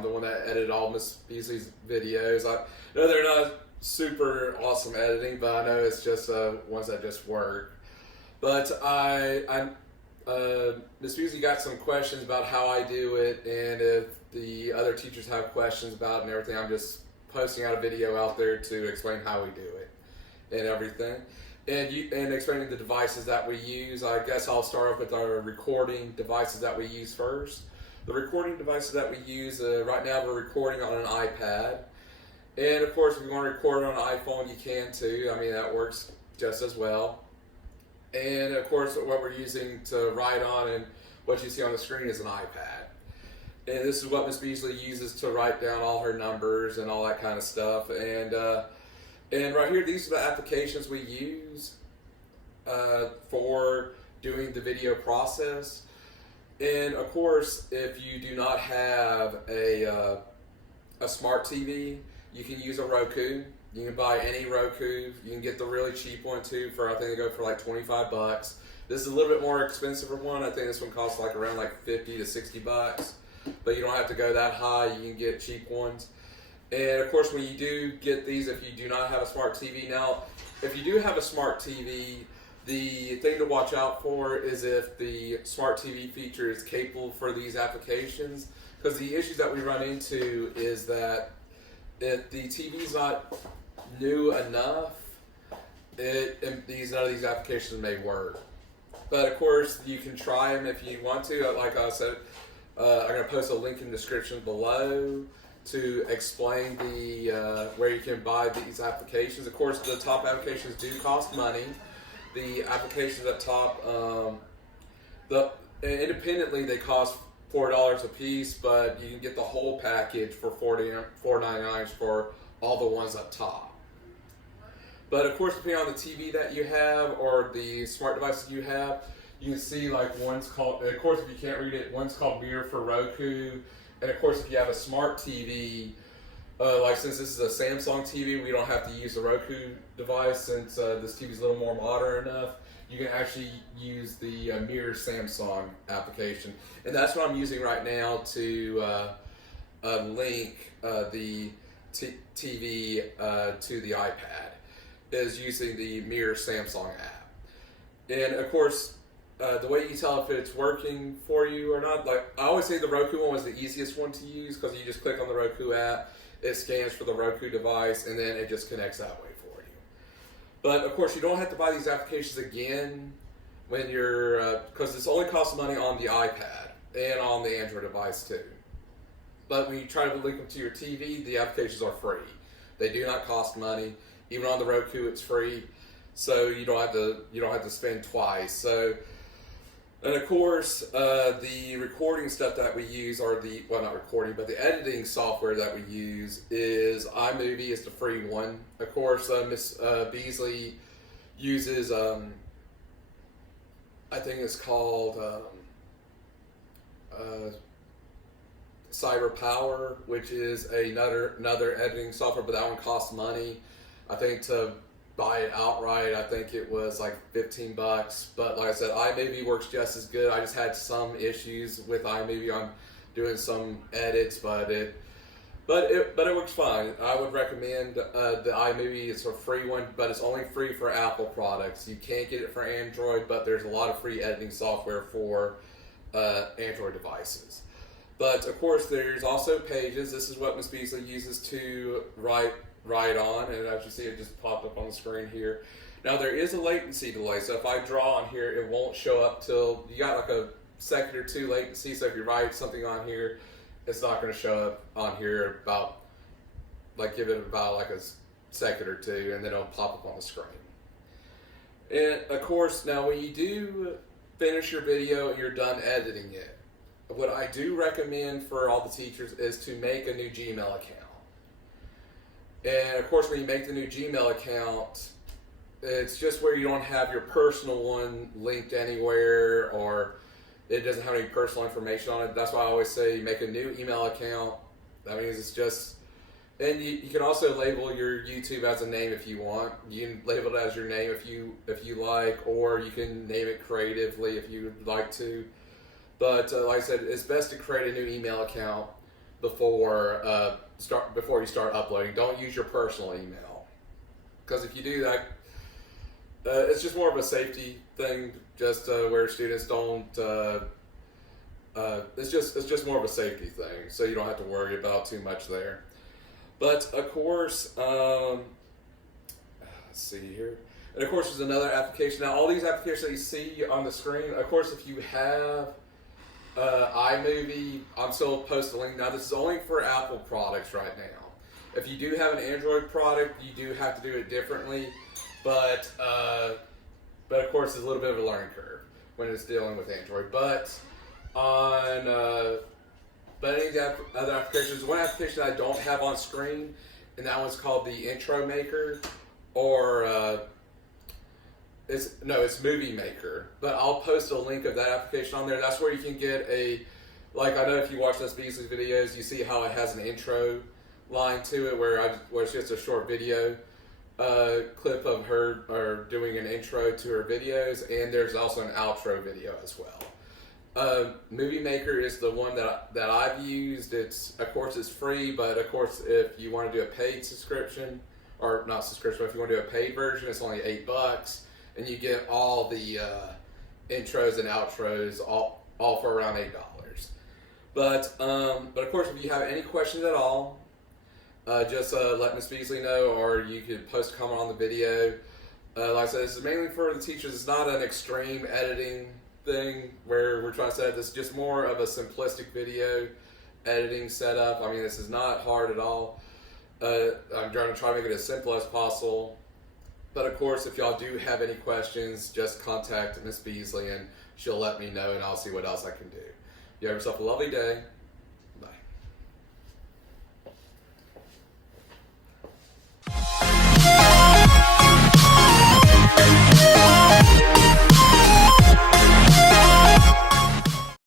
I'm the one that edited all Miss Beasley's videos. I know they're not super awesome editing, but I know it's just ones that just work. But Miss Beasley got some questions about how I do it, and if the other teachers have questions about it and everything, I'm just posting out a video out there to explain how we do it and everything. And explaining the devices that we use. I guess I'll start off with our recording devices that we use first. The recording devices that we use, right now we're recording on an iPad. And of course, if you want to record on an iPhone, you can too. I mean, that works just as well. And of course, what we're using to write on and what you see on the screen is an iPad. And this is what Miss Beasley uses to write down all her numbers and all that kind of stuff. And right here, these are the applications we use for doing the video process. And of course, if you do not have a smart TV, you can use a Roku. You can buy any Roku. You can get the really cheap one too for, I think they go for like $25. This is a little bit more expensive one. I think this one costs like around like $50 to $60. But you don't have to go that high. You can get cheap ones. And of course, when you do get these, if you do not have a smart TV, now, if you do have a smart TV, the thing to watch out for is if the smart TV feature is capable for these applications. Because the issues that we run into is that if the TV's not new enough, none of these applications may work. But of course, you can try them if you want to. Like I said, I'm going to post a link in the description below to explain where you can buy these applications. Of course, the top applications do cost money. The applications at top, independently they cost $4 a piece, but you can get the whole package for $4.99 for all the ones up top. But of course, depending on the TV that you have or the smart devices you have, you can see like one's called, of course if you can't read it, one's called Mirror for Roku. And of course, if you have a smart TV, like since this is a Samsung TV, we don't have to use the Roku device since this TV is a little more modern enough. You can actually use the Mirror Samsung application. And that's what I'm using right now to link the TV to the iPad, is using the Mirror Samsung app. And of course, the way you tell if it's working for you or not, like I always say the Roku one was the easiest one to use because you just click on the Roku app, it scans for the Roku device, and then it just connects that way for you. But of course, you don't have to buy these applications again when you're, because this only costs money on the iPad and on the Android device too. But when you try to link them to your TV, the applications are free. They do not cost money. Even on the Roku, it's free, so you don't have to spend twice. So. And of course, the recording stuff that we use, or not recording, but the editing software that we use is iMovie is the free one. Of course, Miss Beasley uses, I think it's called CyberPower, which is another editing software, but that one costs money. I think to buy it outright, I think it was like $15. But like I said, iMovie works just as good. I just had some issues with iMovie on doing some edits, but it works fine. I would recommend the iMovie. It's a free one, but it's only free for Apple products. You can't get it for Android, but there's a lot of free editing software for Android devices. But of course, there's also Pages. This is what Miss Beasley uses to write on, and as you see, it just popped up on the screen here. Now there is a latency delay, so if I draw on here, it won't show up till you got like a second or two latency. So if you write something on here, it's not going to show up on here give it about like a second or two, and then it'll pop up on the screen. And of course, now when you do finish your video and you're done editing it, what I do recommend for all the teachers is to make a new Gmail account. And of course, when you make the new Gmail account, it's just where you don't have your personal one linked anywhere, or it doesn't have any personal information on it. That's why I always say make a new email account. That means it's just, and you can also label your YouTube as a name if you want. You can label it as your name if you like, or you can name it creatively if you would like to. But like I said, it's best to create a new email account before before you start uploading. Don't use your personal email, because if you do that, it's just more of a safety thing. Just where students don't. It's just more of a safety thing, so you don't have to worry about too much there. But of course, let's see here. And of course, there's another application. Now, all these applications that you see on the screen, of course, if you have iMovie, I'm still posting a link. Now, this is only for Apple products right now. If you do have an Android product, you do have to do it differently. But of course, there's a little bit of a learning curve when it's dealing with Android. But any of the other applications, one application I don't have on screen, and that one's called the Intro Maker, or it's Movie Maker. But I'll post a link of that application on there. That's where you can get I know if you watch those Beasley videos, you see how it has an intro line to it, where it's just a short video clip of her doing an intro to her videos, and there's also an outro video as well. Movie Maker is the one that I've used. Of course it's free, but of course if you want to do a paid subscription, or not subscription, if you want to do a paid version, it's only $8, and you get all the intros and outros all for around $8. But of course, if you have any questions at all, just let Miss Beasley know, or you could post a comment on the video. Like I said, this is mainly for the teachers. It's not an extreme editing thing where we're trying to set up. This is just more of a simplistic video editing setup. I mean, this is not hard at all. I'm trying to make it as simple as possible. But of course, if y'all do have any questions, just contact Miss Beasley and she'll let me know, and I'll see what else I can do. You have yourself a lovely day.